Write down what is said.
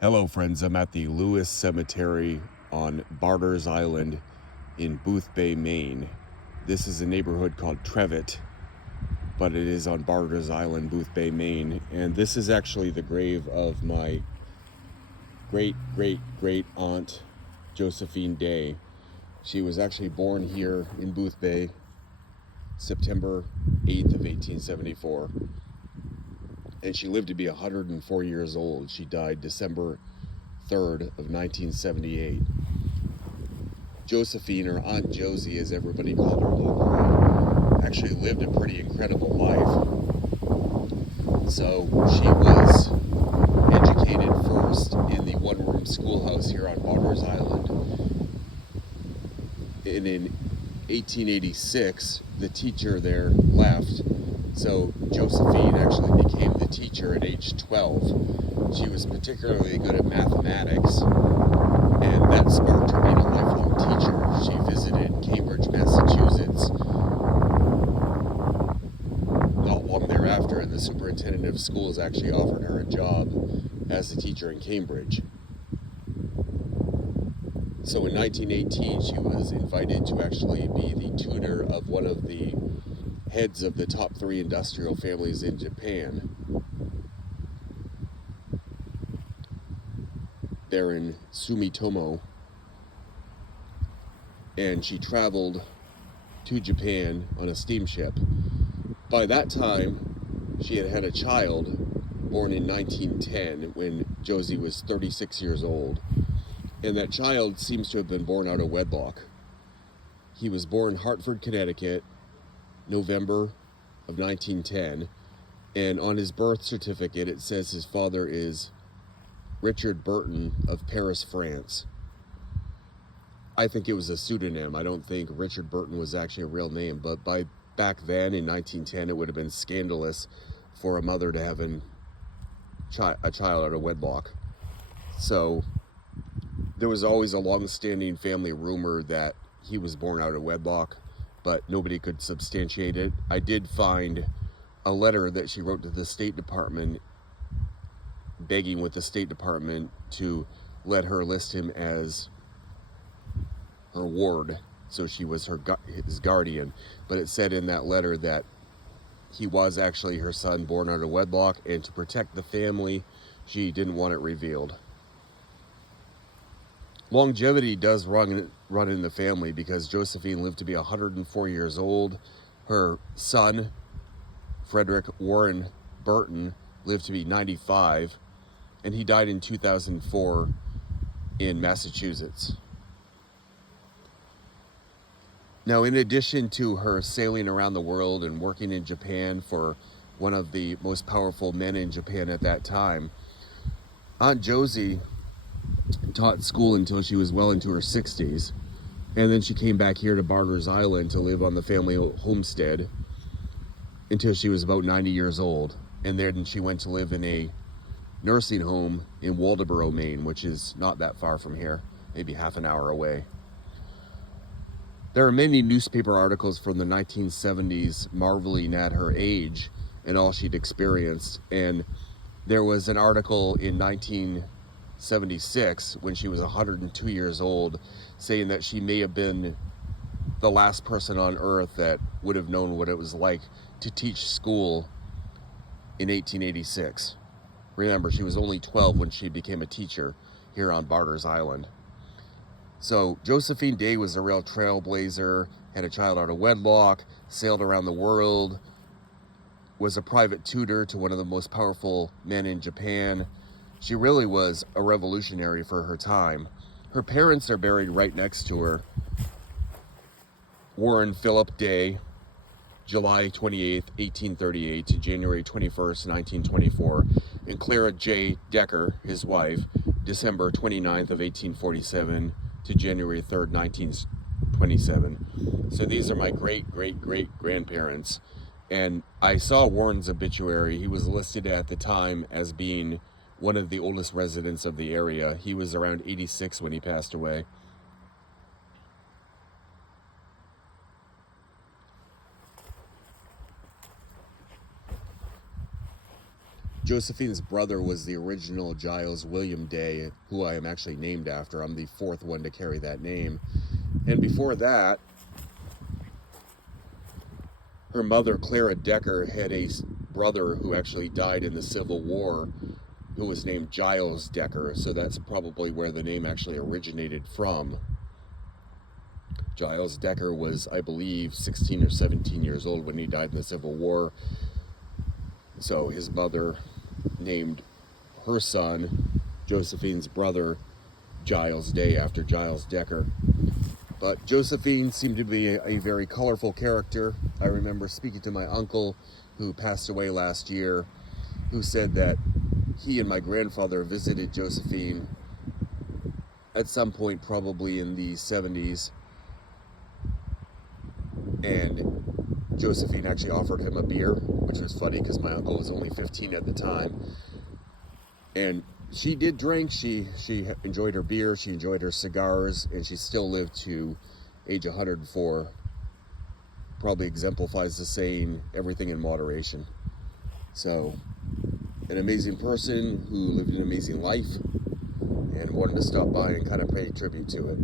Hello, friends. I'm at the Lewis Cemetery on Barters Island in Booth Bay, Maine. This is a neighborhood called Trevitt, but it is on Barters Island, Booth Bay, Maine. And this is actually the grave of my great aunt, Josephine Day. She was actually born here in Booth Bay, September 8th of 1874. And she lived to be 104 years old. She died December 3rd of 1978. Josephine, or Aunt Josie as everybody called her locally, actually lived a pretty incredible life. So she was educated first in the one-room schoolhouse here on Barters Island. And in 1886, the teacher there left, so Josephine actually became the teacher at age 12. She was particularly good at mathematics, and that sparked her being a lifelong teacher. She visited Cambridge, Massachusetts not long thereafter, and the superintendent of schools actually offered her a job as a teacher in Cambridge. So in 1918, she was invited to actually be the tutor of one of the heads of the top 3 industrial families in Japan. They're in Sumitomo. And she traveled to Japan on a steamship. By that time, she had had a child born in 1910 when Josie was 36 years old. And that child seems to have been born out of wedlock. He was born in Hartford, Connecticut, November of 1910, and on his birth certificate it says his father is Richard Burton of Paris, France. I think it was a pseudonym. I don't think Richard Burton was actually a real name, but back then in 1910 it would have been scandalous for a mother to have a child out of wedlock. So there was always a long-standing family rumor that he was born out of wedlock, but nobody could substantiate it. I did find a letter that she wrote to the State Department begging with the State Department to let her list him as her ward, so she was his guardian. But it said in that letter that he was actually her son born out of wedlock, and to protect the family, she didn't want it revealed. Longevity does run in the family because Josephine lived to be 104 years old. Her son, Frederick Warren Burton, lived to be 95, and he died in 2004 in Massachusetts. Now, in addition to her sailing around the world and working in Japan for one of the most powerful men in Japan at that time, Aunt Josie taught school until she was well into her 60s, and then she came back here to Barters Island to live on the family homestead until she was about 90 years old. And then she went to live in a nursing home in Waldoboro, Maine, which is not that far from here, maybe half an hour away. There are many newspaper articles from the 1970s marveling at her age and all she'd experienced. And there was an article in 1976 when she was 102 years old saying that she may have been the last person on earth that would have known what it was like to teach school in 1886. Remember, she was only 12 when she became a teacher here on Barters Island. So Josephine Day was a real trailblazer, had a child out of wedlock, sailed around the world, was a private tutor to one of the most powerful men in Japan. She really was a revolutionary for her time. Her parents are buried right next to her. Warren Philip Day, July 28th, 1838 to January 21st, 1924. And Clara J. Decker, his wife, December 29th of 1847 to January 3rd, 1927. So these are my great-grandparents. And I saw Warren's obituary. He was listed at the time as being one of the oldest residents of the area. He was around 86 when he passed away. Josephine's brother was the original Giles William Day, who I am actually named after. I'm the fourth one to carry that name. And before that, her mother, Clara Decker, had a brother who actually died in the Civil War, who was named Giles Decker. So that's probably where the name actually originated from. Giles Decker was, I believe, 16 or 17 years old when he died in the Civil War. So his mother named her son, Josephine's brother, Giles Day, after Giles Decker. But Josephine seemed to be a very colorful character. I remember speaking to my uncle, who passed away last year, who said that he and my grandfather visited Josephine at some point, probably in the 70s, and Josephine actually offered him a beer, which was funny because my uncle was only 15 at the time. And she did drink. She enjoyed her beer, she enjoyed her cigars, and she still lived to age 104. Probably exemplifies the saying, everything in moderation. So, an amazing person who lived an amazing life, and wanted to stop by and kind of pay tribute to it.